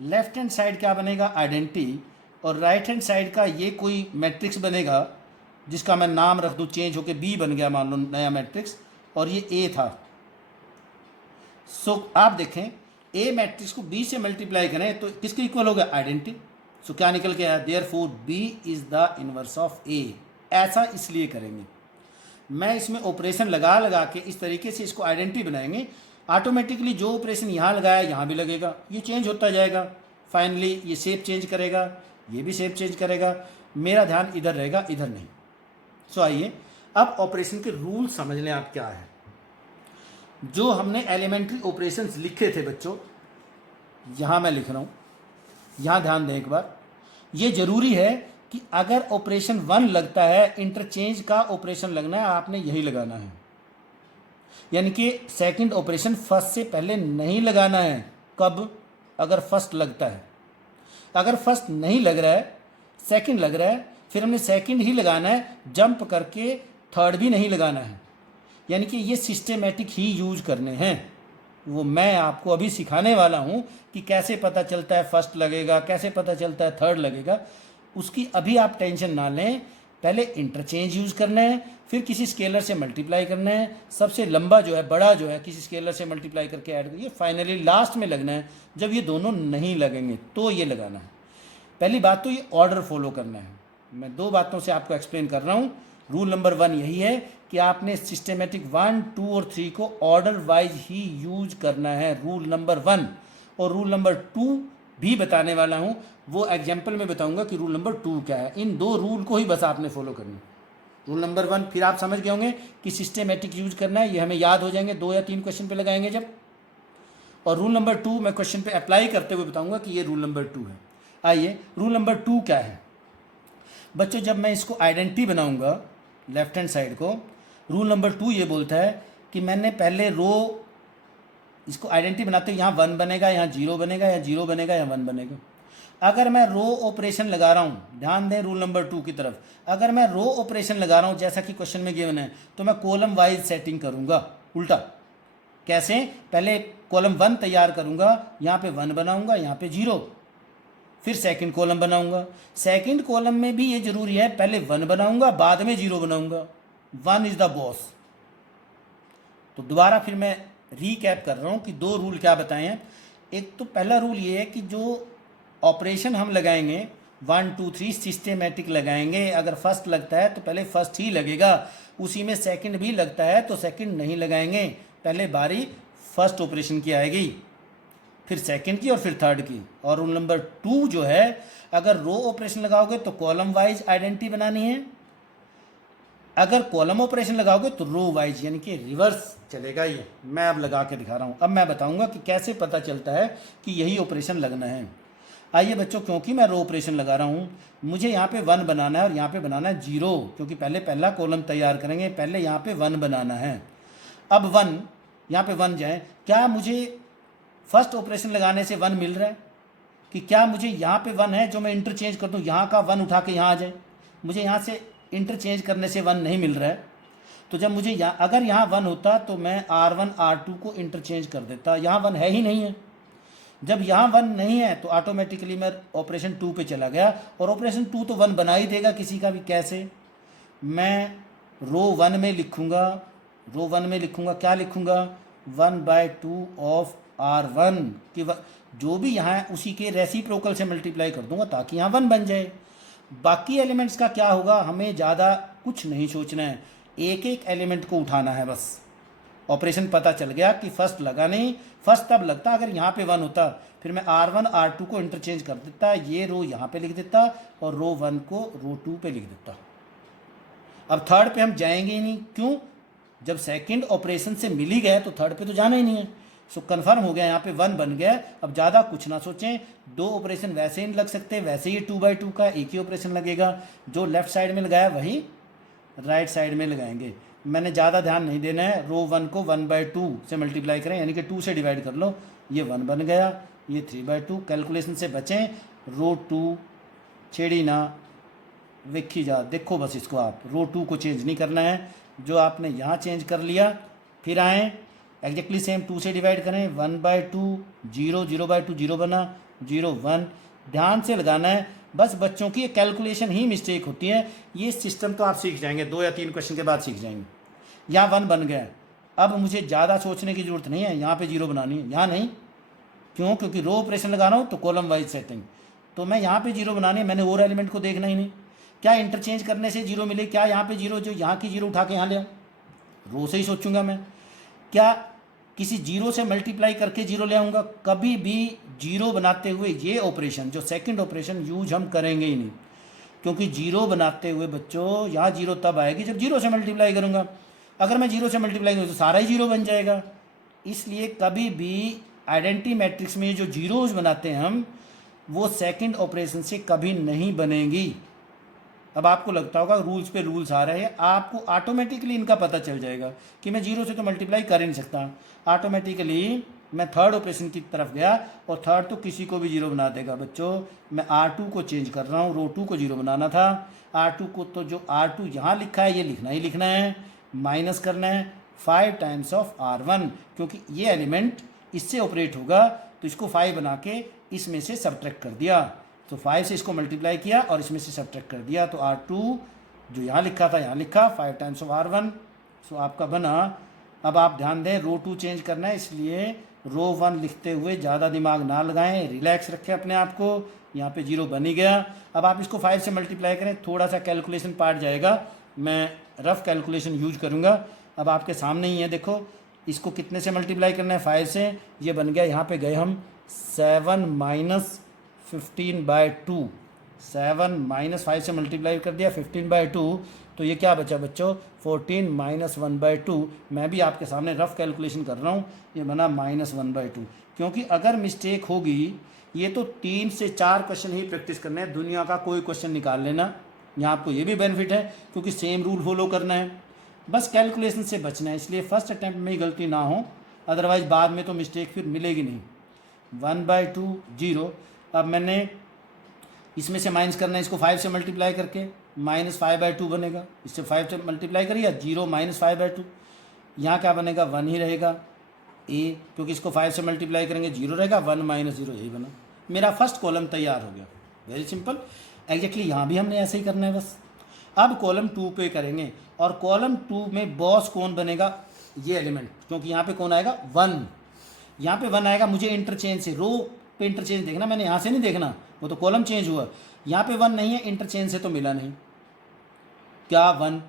लेफ्ट हैंड साइड क्या बनेगा, आइडेंटिटी, और राइट हैंड साइड का ये कोई मैट्रिक्स बनेगा जिसका मैं नाम रख दूँ, चेंज होके बी बन गया मान लो, नया मैट्रिक्स, और ये ए था। सो आप देखें, ए मैट्रिक्स को बी से मल्टीप्लाई करें तो किसके इक्वल हो गया, आइडेंटिटी। सो क्या निकल के आया, therefore B is the inverse of A. ऐसा इसलिए करेंगे, मैं इसमें ऑपरेशन लगा लगा के इस तरीके से इसको आइडेंटिटी बनाएंगे। ऑटोमेटिकली जो ऑपरेशन यहाँ लगाया यहाँ भी लगेगा, ये चेंज होता जाएगा। फाइनली ये शेप चेंज करेगा, ये भी शेप चेंज करेगा, मेरा ध्यान इधर रहेगा, इधर नहीं। सो आइए अब ऑपरेशन के रूल समझ लें आप क्या है। जो हमने एलिमेंट्री ऑपरेशंस लिखे थे बच्चों, यहाँ मैं लिख रहा हूँ, यहाँ ध्यान दें एक बार। ये जरूरी है कि अगर ऑपरेशन 1 लगता है, इंटरचेंज का ऑपरेशन लगना है, आपने यही लगाना है। यानी कि सेकंड ऑपरेशन फर्स्ट से पहले नहीं लगाना है। कब? अगर फर्स्ट लगता है। अगर फर्स्ट नहीं लग रहा है, सेकंड लग रहा है, फिर हमने सेकंड ही लगाना है, जंप करके थर्ड भी नहीं लगाना है। यानी कि ये सिस्टेमेटिक ही यूज करने हैं। वो मैं आपको अभी सिखाने वाला हूँ कि कैसे पता चलता है फर्स्ट लगेगा, कैसे पता चलता है थर्ड लगेगा। उसकी अभी आप टेंशन ना लें, पहले इंटरचेंज यूज़ करना है, फिर किसी स्केलर से मल्टीप्लाई करना है, सबसे लंबा जो है बड़ा जो है किसी स्केलर से मल्टीप्लाई करके ऐड करिए, फाइनली लास्ट में लगना है जब ये दोनों नहीं लगेंगे तो ये लगाना है। पहली बात तो ये ऑर्डर फॉलो करना है। मैं 2 बातों से आपको एक्सप्लेन कर रहा हूँ। रूल नंबर 1 यही है कि आपने सिस्टेमेटिक 1, 2 और 3 को ऑर्डर वाइज ही यूज करना है, रूल नंबर 1। और रूल नंबर 2 भी बताने वाला हूँ, वो एग्जाम्पल में बताऊंगा कि रूल नंबर 2 क्या है। इन 2 रूल को ही बस आपने फॉलो करना है। रूल नंबर 1 फिर आप समझ गए होंगे कि सिस्टेमेटिक यूज करना है, ये हमें याद हो जाएंगे 2 या 3 क्वेश्चन पे लगाएंगे जब। और रूल नंबर 2 मैं क्वेश्चन पे अप्लाई करते हुए बताऊंगा कि ये रूल नंबर 2 है। आइए रूल नंबर 2 क्या है बच्चों। जब मैं इसको आइडेंटिटी बनाऊंगा लेफ्ट हैंड साइड को, रूल नंबर 2 ये बोलता है कि मैंने पहले रो, इसको आइडेंटिटी बनाते हुए यहाँ 1 बनेगा, यहाँ 0 बनेगा, या 0 बनेगा या 1 बनेगा। अगर मैं रो ऑपरेशन लगा रहा हूँ, ध्यान दें रूल नंबर 2 की तरफ, अगर मैं रो ऑपरेशन लगा रहा हूँ जैसा कि क्वेश्चन में गिवन है, तो मैं कॉलम वाइज सेटिंग करूँगा। उल्टा कैसे, पहले कॉलम 1 तैयार करूँगा, यहाँ पे 1 बनाऊँगा, यहाँ पे 0, फिर सेकंड कॉलम बनाऊँगा। सेकंड कॉलम में भी ये जरूरी है, पहले 1 बनाऊँगा बाद में 0 बनाऊँगा। 1 इज़ द बॉस। तो दोबारा फिर मैं रीकैप कर रहा हूँ कि 2 रूल क्या बताए हैं। एक तो पहला रूल ये है कि जो ऑपरेशन हम लगाएंगे 1, 2, 3 सिस्टेमेटिक लगाएंगे। अगर फर्स्ट लगता है तो पहले फर्स्ट ही लगेगा, उसी में सेकंड भी लगता है तो सेकंड नहीं लगाएंगे, पहले बारी फर्स्ट ऑपरेशन की आएगी, फिर सेकंड की और फिर थर्ड की। और रूल नंबर 2 जो है, अगर रो ऑपरेशन लगाओगे तो कॉलम वाइज आइडेंटिटी बनानी है, अगर कॉलम ऑपरेशन लगाओगे तो रो वाइज, यानी कि रिवर्स चलेगा। ये मैं अब लगा के दिखा रहा हूँ। अब मैं बताऊंगा कि कैसे पता चलता है कि यही ऑपरेशन लगना है। आइए बच्चों, क्योंकि मैं रो ऑपरेशन लगा रहा हूँ, मुझे यहाँ पे 1 बनाना है और यहाँ पे बनाना है 0, क्योंकि पहले पहला कॉलम तैयार करेंगे, पहले यहाँ पे 1 बनाना है। अब 1 यहाँ पे 1 जाए, क्या मुझे फर्स्ट ऑपरेशन लगाने से 1 मिल रहा है कि क्या मुझे यहाँ पे 1 है जो मैं इंटरचेंज कर दूँ, यहाँ का 1 उठा के यहाँ आ जाए? मुझे यहाँ से इंटरचेंज करने से 1 नहीं मिल रहा है। तो जब मुझे यहाँ, अगर यहाँ 1 होता तो मैं R1 R2 को इंटरचेंज कर देता, यहाँ 1 है ही नहीं है। जब यहाँ 1 नहीं है तो ऑटोमेटिकली मैं ऑपरेशन 2 पे चला गया, और ऑपरेशन 2 तो 1 बना ही देगा किसी का भी। कैसे, मैं रो 1 में लिखूँगा, रो 1 में लिखूँगा, क्या लिखूँगा, 1/2 ऑफ R1 कि जो भी यहाँ है उसी के रेसिप्रोकल से मल्टीप्लाई कर दूंगा ताकि यहाँ 1 बन जाए। बाकी एलिमेंट्स का क्या होगा, हमें ज़्यादा कुछ नहीं सोचना है, एक एक एलिमेंट को उठाना है बस। ऑपरेशन पता चल गया कि फर्स्ट लगा नहीं, फर्स्ट तब लगता अगर यहाँ पे 1 होता, फिर मैं R1 R2 को इंटरचेंज कर देता, ये रो यहाँ पे लिख देता और रो 1 को रो 2 पे लिख देता। अब थर्ड पे हम जाएंगे ही नहीं, क्यों, जब सेकंड ऑपरेशन से मिल ही गया तो थर्ड पे तो जाना ही नहीं है। सो कन्फर्म हो गया, यहाँ पे 1 बन गया। अब ज़्यादा कुछ ना सोचें, 2 ऑपरेशन वैसे ही लग सकते, वैसे ही 2/2 का एक ही ऑपरेशन लगेगा, जो लेफ्ट साइड में लगाया वही राइट साइड में लगाएंगे। मैंने ज़्यादा ध्यान नहीं देना है, रो 1 को 1/2 से मल्टीप्लाई करें, यानी कि 2 से डिवाइड कर लो, ये 1 बन गया, ये 3/2। कैलकुलेशन से बचें, रो 2 छेड़ी ना, देखी जा, देखो बस इसको, आप रो 2 को चेंज नहीं करना है, जो आपने यहाँ चेंज कर लिया, फिर आएँ एग्जैक्टली सेम 2 से डिवाइड करें, 1/2 0, 0/2 0 बना, 0 1। ध्यान से लगाना है बस, बच्चों की कैलकुलेशन ही मिस्टेक होती है। ये सिस्टम तो आप सीख जाएंगे, 2 या 3 क्वेश्चन के बाद सीख जाएंगे। यहाँ 1 बन गया, अब मुझे ज़्यादा सोचने की ज़रूरत नहीं है, यहाँ पे 0 बनानी है, यहाँ नहीं, क्यों, क्योंकि रो ऑपरेशन लगा रहा हूँ तो कॉलम वाइज सेटिंग, तो मैं यहाँ पे 0 बनानी है, मैंने और एलिमेंट को देखना ही नहीं। क्या इंटरचेंज करने से 0 मिले, क्या यहाँ पे 0, जो यहाँ की 0 उठा के यहाँ ले आऊँ, रो से ही सोचूंगा मैं। क्या किसी 0 से मल्टीप्लाई करके 0 ले आऊँगा? कभी भी 0 बनाते हुए ये ऑपरेशन, जो सेकंड ऑपरेशन, यूज हम करेंगे ही नहीं, क्योंकि 0 बनाते हुए बच्चों यहाँ 0 तब आएगी जब 0 से मल्टीप्लाई करूँगा। अगर मैं 0 से मल्टीप्लाई करूँ तो सारा ही 0 बन जाएगा। इसलिए कभी भी आइडेंटिटी मैट्रिक्स में जो जीरोज बनाते हैं हम, वो सेकंड ऑपरेशन से कभी नहीं बनेंगी। अब आपको लगता होगा रूल्स पे रूल्स आ रहे हैं, आपको ऑटोमेटिकली इनका पता चल जाएगा कि मैं 0 से तो मल्टीप्लाई कर ही नहीं सकता। ऑटोमेटिकली मैं थर्ड ऑपरेशन की तरफ गया, और थर्ड तो किसी को भी 0 बना देगा बच्चों। मैं R2 को चेंज कर रहा हूँ, रो 2 को 0 बनाना था, R2 को तो जो R2 यहाँ लिखा है ये लिखना ही लिखना है, माइनस करना है 5 टाइम्स ऑफ R1, क्योंकि ये एलिमेंट इससे ऑपरेट होगा, तो इसको 5 बना के इसमें से सब्ट्रैक्ट कर दिया। तो 5 से इसको मल्टीप्लाई किया और इसमें से सब्ट्रैक्ट कर दिया, तो R2 जो यहाँ लिखा था यहाँ लिखा 5 टाइम्स ऑफ R1। सो आपका बना। अब आप ध्यान दें रो 2 चेंज करना है, इसलिए रो 1 लिखते हुए ज़्यादा दिमाग ना लगाएं, रिलैक्स रखें अपने आप को। यहाँ पे 0 बन ही गया। अब आप इसको 5 से मल्टीप्लाई करें, थोड़ा सा कैलकुलेशन पार्ट जाएगा, मैं रफ कैलकुलेशन यूज करूँगा। अब आपके सामने ही है, देखो इसको कितने से मल्टीप्लाई करना है, 5 से। ये बन गया, यहाँ पे गए हम 7 माइनस 15/2, 7 माइनस 5 से मल्टीप्लाई कर दिया 15/2, तो ये क्या बचा बच्चों 14 माइनस 1/2। मैं भी आपके सामने रफ कैलकुलेशन कर रहा हूँ, ये बना -1/2। क्योंकि अगर मिस्टेक होगी, ये तो 3 से 4 क्वेश्चन ही प्रैक्टिस करने हैं, दुनिया का कोई क्वेश्चन निकाल लेना, यहाँ आपको ये भी बेनिफिट है क्योंकि सेम रूल फॉलो करना है, बस कैलकुलेशन से बचना है। इसलिए फर्स्ट अटैम्प्ट में ही गलती ना हो, अदरवाइज बाद में तो मिस्टेक फिर मिलेगी नहीं। 1/2 0। अब मैंने इसमें से माइनस करना है, इसको 5 से मल्टीप्लाई करके -5/2 बनेगा, इससे 5 से मल्टीप्लाई करिए 0 माइनस 5/2, यहाँ क्या बनेगा 1 ही रहेगा ए, क्योंकि इसको 5 से मल्टीप्लाई करेंगे 0 रहेगा, 1 माइनस 0 यही बना। मेरा फर्स्ट कॉलम तैयार हो गया, वेरी सिंपल। एग्जैक्टली यहाँ भी हमने ऐसे ही करना है बस। अब कॉलम 2 पे करेंगे, और कॉलम 2 में बॉस कौन बनेगा, ये एलिमेंट, क्योंकि यहाँ पे कौन आएगा 1, यहाँ पे 1 आएगा। मुझे इंटरचेंज से रो पे इंटरचेंज देखना, मैंने यहाँ से नहीं देखना, वो तो कॉलम चेंज हुआ, यहाँ पे 1 नहीं है, इंटरचेंज से तो मिला नहीं, क्या 1।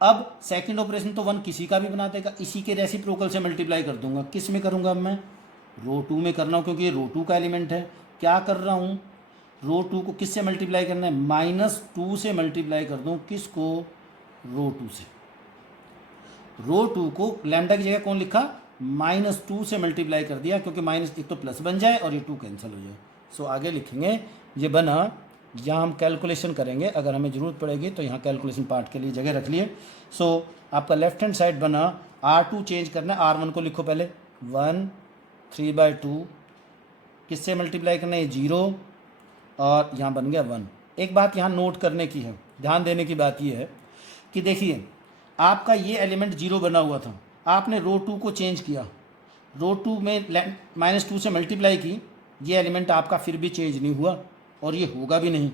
अब सेकंड ऑपरेशन तो 1 किसी का भी बना देगा, इसी के रेसिप्रोकल से मल्टीप्लाई कर दूंगा। किस में करूंगा अब मैं, रो 2 में कर रहा हूँ, क्योंकि ये रो 2 का एलिमेंट है। क्या कर रहा हूँ, रो 2 को किस से मल्टीप्लाई करना है, -2 से मल्टीप्लाई कर दूँ, किसको, रो 2 से। रो 2 को लैम्डा की जगह कौन लिखा, -2 से मल्टीप्लाई कर दिया, क्योंकि माइनस एक तो प्लस बन जाए और ये 2 कैंसिल हो जाए। सो आगे लिखेंगे, ये बना, यहाँ हम कैलकुलेशन करेंगे, अगर हमें ज़रूरत पड़ेगी तो यहाँ कैलकुलेशन पार्ट के लिए जगह रख लिए। सो आपका लेफ्ट हैंड साइड बना, R2 चेंज करना है, R1 को लिखो पहले 1 3/2, किससे मल्टीप्लाई करना है 0, और यहाँ बन गया 1। एक बात यहाँ नोट करने की है, ध्यान देने की बात ये है कि देखिए आपका ये एलिमेंट 0 बना हुआ था, आपने रो 2 को चेंज किया, रो 2 में -2 से मल्टीप्लाई की, ये एलिमेंट आपका फिर भी चेंज नहीं हुआ, और ये होगा भी नहीं।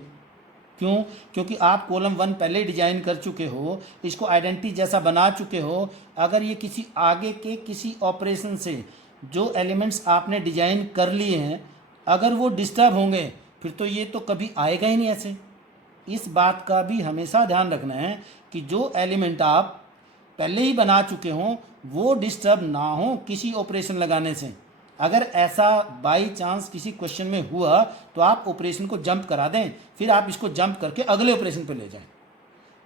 क्यों, क्योंकि आप कॉलम 1 पहले ही डिजाइन कर चुके हो, इसको आइडेंटिटी जैसा बना चुके हो। अगर ये किसी आगे के किसी ऑपरेशन से जो एलिमेंट्स आपने डिजाइन कर लिए हैं, अगर वो डिस्टर्ब होंगे, फिर तो ये तो कभी आएगा ही नहीं ऐसे। इस बात का भी हमेशा ध्यान रखना है कि जो एलिमेंट आप पहले ही बना चुके हों वो डिस्टर्ब ना हो किसी ऑपरेशन लगाने से। अगर ऐसा बाई चांस किसी क्वेश्चन में हुआ तो आप ऑपरेशन को जंप करा दें, फिर आप इसको जंप करके अगले ऑपरेशन पे ले जाएं।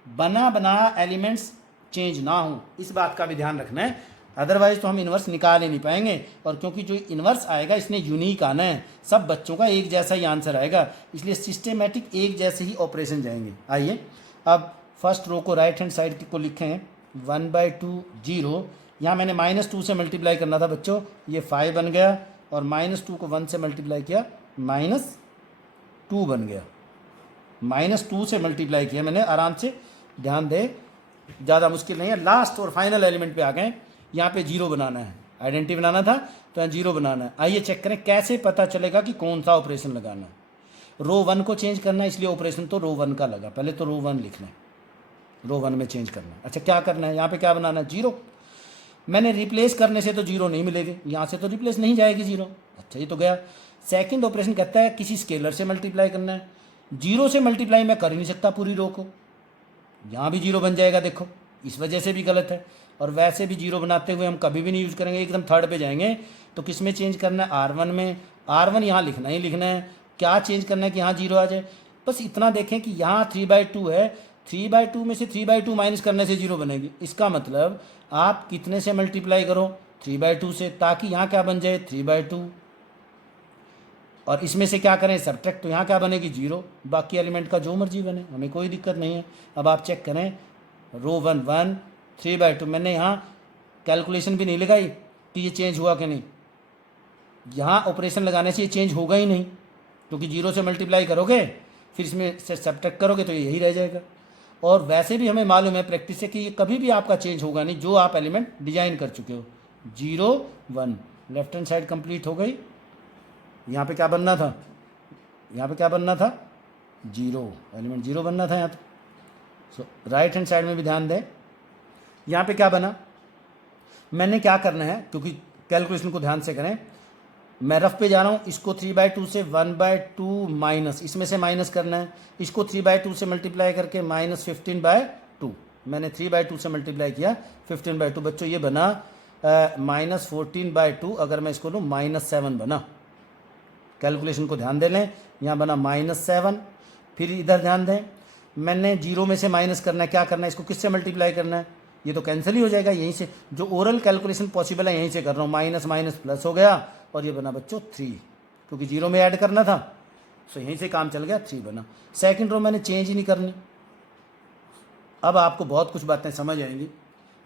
बना बनाया एलिमेंट्स चेंज ना हो, इस बात का भी ध्यान रखना है, अदरवाइज तो हम इन्वर्स निकाल ही नहीं पाएंगे। और क्योंकि जो इन्वर्स आएगा इसने यूनिक आना है, सब बच्चों का एक जैसा ही आंसर आएगा, इसलिए सिस्टेमेटिक एक जैसे ही ऑपरेशन जाएंगे। आइए अब फर्स्ट रो को राइट हैंड साइड को लिखें 1/2 0। यहाँ मैंने -2 से मल्टीप्लाई करना था बच्चों, ये 5 बन गया, और -2 को 1 से मल्टीप्लाई किया -2 बन गया, -2 से मल्टीप्लाई किया मैंने, आराम से ध्यान दे, ज़्यादा मुश्किल नहीं है। लास्ट और फाइनल एलिमेंट पे आ गए, यहाँ पे 0 बनाना है, आइडेंटिटी बनाना था तो यहाँ 0 बनाना है। आइए चेक करें कैसे पता चलेगा कि कौन सा ऑपरेशन लगाना है। रो 1 को चेंज करना है, इसलिए ऑपरेशन तो रो 1 का लगा, पहले तो रो 1 लिखना है, रो 1 में चेंज करना है। अच्छा क्या करना है, यहाँ पे क्या बनाना है 0। मैंने रिप्लेस करने से तो 0 नहीं मिलेगी, यहाँ से तो रिप्लेस नहीं जाएगी 0। अच्छा ये तो गया। सेकंड ऑपरेशन कहता है किसी स्केलर से मल्टीप्लाई करना है, 0 से मल्टीप्लाई मैं कर ही नहीं सकता पूरी रो को, यहाँ भी 0 बन जाएगा, देखो इस वजह से भी गलत है। और वैसे भी 0 बनाते हुए हम कभी भी नहीं यूज़ करेंगे, एकदम थर्ड पे जाएंगे। तो किस में चेंज करना है, R1 में। R1 यहाँ लिखना ही लिखना है, क्या चेंज करना है कि यहाँ 0 आ जाए, बस इतना देखें कि यहाँ 3/2 है, 3/2 में से 3/2 माइनस करने से 0 बनेगी। इसका मतलब आप कितने से मल्टीप्लाई करो, 3/2 से, ताकि यहाँ क्या बन जाए 3/2, और इसमें से क्या करें सब्ट्रैक्ट, तो यहाँ क्या बनेगी 0। बाकी एलिमेंट का जो मर्जी बने, हमें कोई दिक्कत नहीं है। अब आप चेक करें, रो 1 1 3/2, मैंने यहाँ कैलकुलेशन भी नहीं लगाई कि ये चेंज हुआ कि नहीं, यहाँ ऑपरेशन लगाने से ये चेंज होगा ही नहीं, क्योंकि 0 से मल्टीप्लाई करोगे फिर इसमें से सब्ट्रैक्ट करोगे तो ये यही रह जाएगा। और वैसे भी हमें मालूम है प्रैक्टिस से कि ये कभी भी आपका चेंज होगा नहीं जो आप एलिमेंट डिजाइन कर चुके हो। 0 1, लेफ्ट हैंड साइड कंप्लीट हो गई। यहाँ पे क्या बनना था, यहाँ पे क्या बनना था 0, एलिमेंट 0 बनना था यहाँ तो। सो राइट हैंड साइड में भी ध्यान दें, यहाँ पे क्या बना, मैंने क्या करना है, क्योंकि कैलकुलेशन को ध्यान से करें, मैं रफ पे जा रहा हूँ, इसको 3/2 से 1/2 माइनस, इसमें से माइनस करना है, इसको 3/2 से मल्टीप्लाई करके -15/2, मैंने 3/2 से मल्टीप्लाई किया 15/2, बच्चों ये बना -14/2, अगर मैं इसको लूँ -7 बना। कैलकुलेशन को ध्यान दे लें, यहाँ बना -7। फिर इधर ध्यान दें, मैंने जीरो में से माइनस करना है, क्या करना है, इसको किससे मल्टीप्लाई करना है, ये तो कैंसिल ही हो जाएगा, यहीं से जो ओरल कैलकुलेशन पॉसिबल है यहीं से कर रहा हूँ, माइनस माइनस प्लस हो गया और ये बना बच्चों 3, क्योंकि जीरो में ऐड करना था, सो यहीं से काम चल गया, 3 बना। सेकंड रो मैंने चेंज ही नहीं करनी। अब आपको बहुत कुछ बातें समझ आएंगी।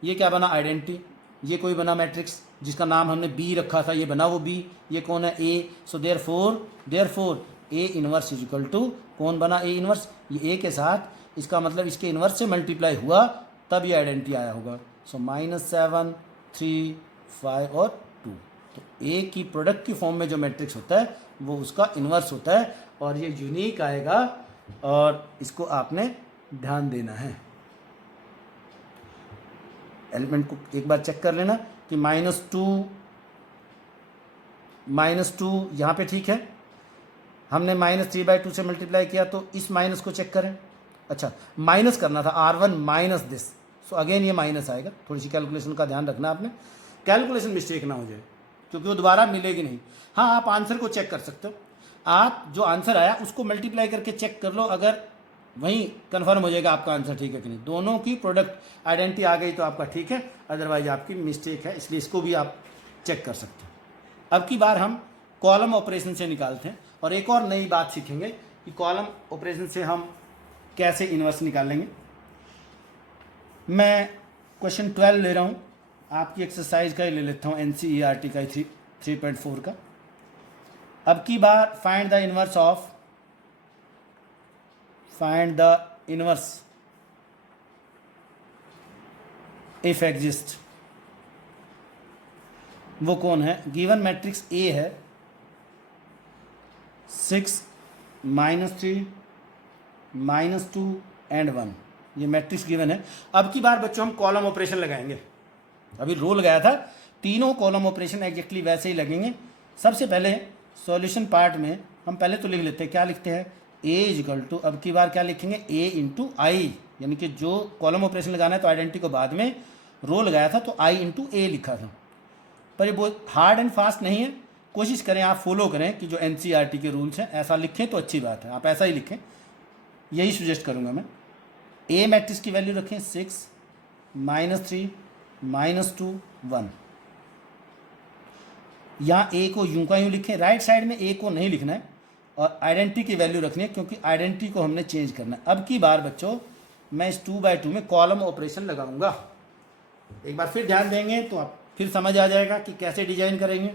ये क्या बना, आइडेंटिटी, ये कोई बना मैट्रिक्स जिसका नाम हमने बी रखा था, ये बना वो बी, ये कौन है, A, so therefore A inverse is equal to कौन बना, ए इनवर्स, ये ए के साथ इसका मतलब इसके इनवर्स से मल्टीप्लाई हुआ तब ये आइडेंटिटी आया होगा। सो -7, 3, 5 और 2, तो ए की प्रोडक्ट की फॉर्म में जो मैट्रिक्स होता है वो उसका इन्वर्स होता है और ये यूनिक आएगा और इसको आपने ध्यान देना है। एलिमेंट को एक बार चेक कर लेना कि -2 यहाँ पे ठीक है, हमने -3/2 से मल्टीप्लाई किया, तो इस माइनस को चेक करें। अच्छा, माइनस करना था R1 minus this, so again ये माइनस आएगा। थोड़ी सी कैलकुलेशन का ध्यान रखना आपने, कैलकुलेशन मिस्टेक ना हो जाए, क्योंकि वो दोबारा मिलेगी नहीं। हाँ, आप आंसर को चेक कर सकते हो, आप जो आंसर आया उसको मल्टीप्लाई करके चेक कर लो, अगर वहीं कंफर्म हो जाएगा आपका आंसर ठीक है कि नहीं। दोनों की प्रोडक्ट आइडेंटिटी आ गई तो आपका ठीक है, अदरवाइज आपकी मिस्टेक है, इसलिए इसको भी आप चेक कर सकते हो। अब की बार हम कॉलम ऑपरेशन से निकालते हैं और एक और नई बात सीखेंगे कि कॉलम ऑपरेशन से हम कैसे इन्वर्स निकालेंगे। मैं क्वेश्चन 12 ले रहा हूँ, आपकी एक्सरसाइज का ही ले लेता हूँ, NCERT का 3.4 का। अब की बार find the inverse if exist, वो कौन है, गिवन मैट्रिक्स ए है 6 -3 -2 एंड 1, ये मैट्रिक्स गिवन है। अब की बार बच्चों हम कॉलम ऑपरेशन लगाएंगे, अभी रो लगाया था, तीनों कॉलम ऑपरेशन एग्जैक्टली वैसे ही लगेंगे। सबसे पहले सॉल्यूशन पार्ट में हम पहले तो लिख लेते हैं, क्या लिखते हैं, ए इज इक्वल टू, अब की बार क्या लिखेंगे, ए इंटू आई, यानी कि जो कॉलम ऑपरेशन लगाना है तो आइडेंटिटी को बाद में, रो लगाया था तो आई इंटू ए लिखा था, पर ये बहुत हार्ड एंड फास्ट नहीं है, कोशिश करें आप फॉलो करें कि जो NCERT के रूल्स हैं ऐसा लिखें तो अच्छी बात है, आप ऐसा ही लिखें, यही सजेस्ट करूंगा मैं। ए मैट्रिक्स की वैल्यू रखें 6 -3 -2 1, यहाँ ए को यूं का यूं लिखें, राइट साइड में ए को नहीं लिखना है और आइडेंटिटी की वैल्यू रखनी है, क्योंकि आइडेंटिटी को हमने चेंज करना है। अब की बार बच्चों मैं इस 2/2 में कॉलम ऑपरेशन लगाऊंगा, एक बार फिर ध्यान देंगे तो आप फिर समझ आ जाएगा कि कैसे डिजाइन करेंगे।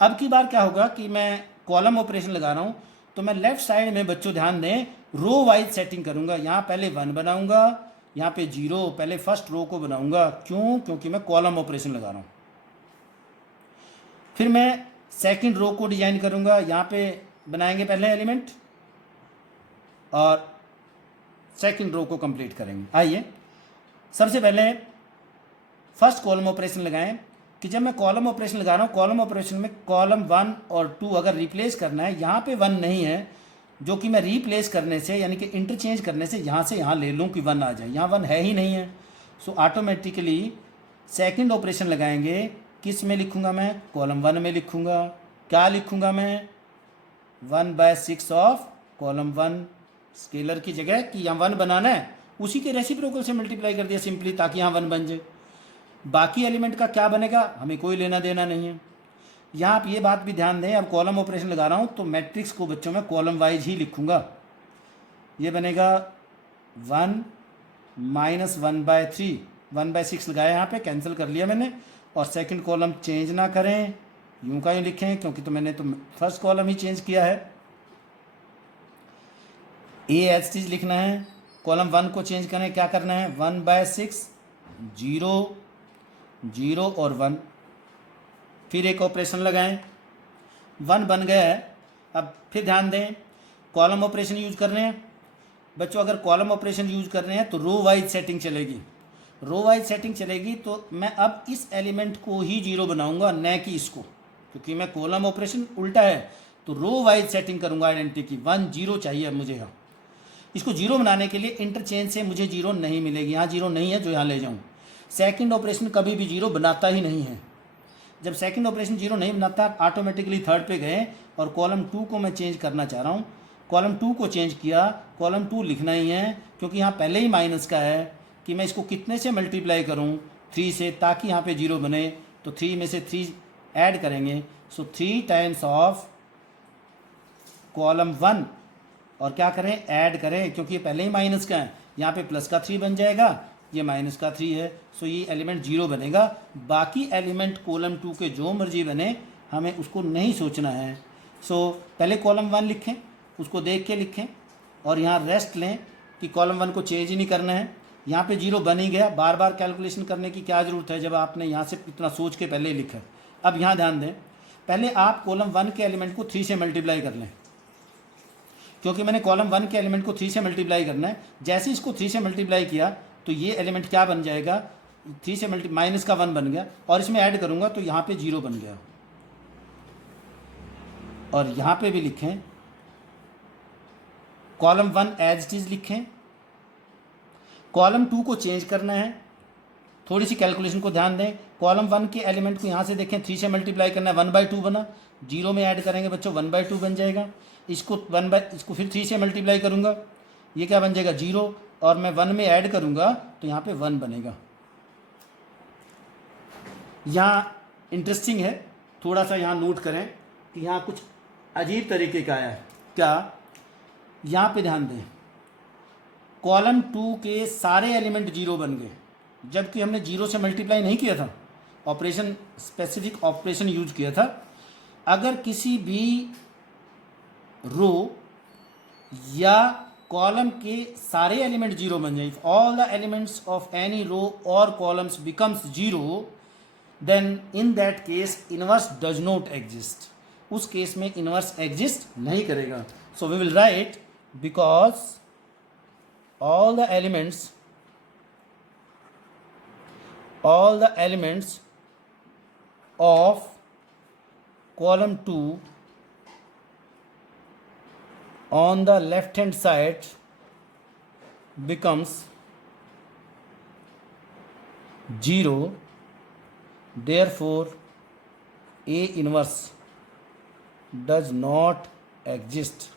अब की बार क्या होगा कि मैं कॉलम ऑपरेशन लगा रहा हूँ तो मैं लेफ्ट साइड में बच्चों ध्यान दें रो वाइज सेटिंग करूंगा, यहाँ पहले 1 बनाऊंगा, यहाँ पे 0, पहले फर्स्ट रो को बनाऊंगा, क्यों, क्योंकि मैं कॉलम ऑपरेशन लगा रहा हूँ। फिर मैं सेकंड रो को डिजाइन करूंगा, यहाँ पे बनाएंगे पहले एलिमेंट और सेकंड रो को कंप्लीट करेंगे। आइए सबसे पहले फर्स्ट कॉलम ऑपरेशन लगाएं कि जब मैं कॉलम ऑपरेशन लगा रहा हूँ, कॉलम ऑपरेशन में कॉलम 1 और 2 अगर रिप्लेस करना है, यहाँ पे 1 नहीं है, जो कि मैं रिप्लेस करने से यानी कि इंटरचेंज करने से यहाँ से यहाँ ले लूँ कि 1 आ जाए, यहाँ 1 है ही नहीं है, सो ऑटोमेटिकली सेकंड ऑपरेशन लगाएंगे, किस में लिखूँगा मैं, कॉलम 1 में लिखूँगा, क्या लिखूँगा मैं, 1/6 ऑफ कॉलम 1, स्केलर की जगह कि यहाँ 1 बनाना है उसी के रेसिप्रोकल से मल्टीप्लाई कर दिया सिंपली, ताकि यहाँ 1 बन जाए। बाकी एलिमेंट का क्या बनेगा हमें कोई लेना देना नहीं है। यहाँ आप ये बात भी ध्यान दें, अब कॉलम ऑपरेशन लगा रहा हूँ तो मैट्रिक्स को बच्चों में कॉलम वाइज ही लिखूँगा, ये बनेगा 1 -1/3, 1/6 लगाया, यहाँ पे कैंसिल कर लिया मैंने, और सेकंड कॉलम चेंज ना करें, यूं का यूं लिखें, क्योंकि तो मैंने तो फर्स्ट कॉलम ही चेंज किया है। ए एच चीज लिखना है, कॉलम 1 को चेंज करें, क्या करना है, 1/6 0 0 और 1, फिर एक ऑपरेशन लगाएं, 1 बन गया है। अब फिर ध्यान दें कॉलम ऑपरेशन यूज कर रहे हैं, बच्चों अगर कॉलम ऑपरेशन यूज कर रहे हैं तो रो वाइज सेटिंग चलेगी, रो वाइज सेटिंग चलेगी। तो मैं अब इस एलिमेंट को ही जीरो बनाऊंगा, न कि इसको, क्योंकि मैं कॉलम ऑपरेशन उल्टा है तो रो वाइज सेटिंग करूंगा आइडेंटिटी की। 1 0 चाहिए अब मुझे यहाँ। इसको जीरो बनाने के लिए इंटरचेंज से मुझे जीरो नहीं मिलेगी, यहाँ जीरो नहीं है जो यहाँ ले जाऊँ। सेकंड ऑपरेशन कभी भी जीरो बनाता ही नहीं है। जब सेकंड ऑपरेशन जीरो नहीं बनाता, ऑटोमेटिकली थर्ड पे गए और कॉलम 2 को मैं चेंज करना चाह रहा हूँ। कॉलम 2 को चेंज किया, कॉलम 2 लिखना ही है क्योंकि यहाँ पहले ही माइनस का है कि मैं इसको कितने से मल्टीप्लाई करूँ, 3 से, ताकि यहाँ पे जीरो बने। तो 3 में से 3 ऐड करेंगे, सो 3 टाइम्स ऑफ कॉलम 1, और क्या करें, ऐड करें, क्योंकि ये पहले ही माइनस का है। यहाँ पे प्लस का 3 बन जाएगा, ये माइनस का 3 है, सो ये एलिमेंट जीरो बनेगा। बाकी एलिमेंट कॉलम 2 के जो मर्जी बने, हमें उसको नहीं सोचना है। सो पहले कॉलम 1 लिखें, उसको देख के लिखें, और यहाँ रेस्ट लें कि कॉलम 1 को चेंज ही नहीं करना है। यहाँ पे जीरो बन ही गया, बार बार कैलकुलेशन करने की क्या ज़रूरत है जब आपने यहाँ से इतना सोच के पहले ही लिखा है। अब यहाँ ध्यान दें, पहले आप कॉलम 1 के एलिमेंट को 3 से मल्टीप्लाई कर लें, क्योंकि मैंने कॉलम 1 के एलिमेंट को 3 से मल्टीप्लाई करना है। जैसे इसको 3 से मल्टीप्लाई किया तो ये एलिमेंट क्या बन जाएगा, 3 से माइनस का 1 बन गया, और इसमें ऐड करूंगा तो यहाँ पे जीरो बन गया। और यहाँ पे भी लिखें कॉलम 1 एज इट इज लिखें। कॉलम 2 को चेंज करना है, थोड़ी सी कैलकुलेशन को ध्यान दें। कॉलम 1 के एलिमेंट को यहाँ से देखें, 3 से मल्टीप्लाई करना है, 1/2 बना, जीरो में ऐड करेंगे बच्चों 1/2 बन जाएगा। इसको इसको फिर 3 से मल्टीप्लाई करूँगा, ये क्या बन जाएगा, जीरो, और मैं 1 में ऐड करूँगा तो यहाँ पे 1 बनेगा। यहाँ इंटरेस्टिंग है, थोड़ा सा यहाँ नोट करें कि यहाँ कुछ अजीब तरीके का आया है। क्या, यहाँ पे ध्यान दें, कॉलम 2 के सारे एलिमेंट जीरो बन गए, जबकि हमने जीरो से मल्टीप्लाई नहीं किया था, ऑपरेशन स्पेसिफिक ऑपरेशन यूज किया था। अगर किसी भी रो या कॉलम के सारे एलिमेंट जीरो बन जाए, all the elements of any row और columns becomes zero, then in that case inverse does not exist. उस केस में इनवर्स एग्जिस्ट नहीं करेगा। So we will write because all the elements of column 2 on the left hand side becomes zero, therefore A inverse does not exist.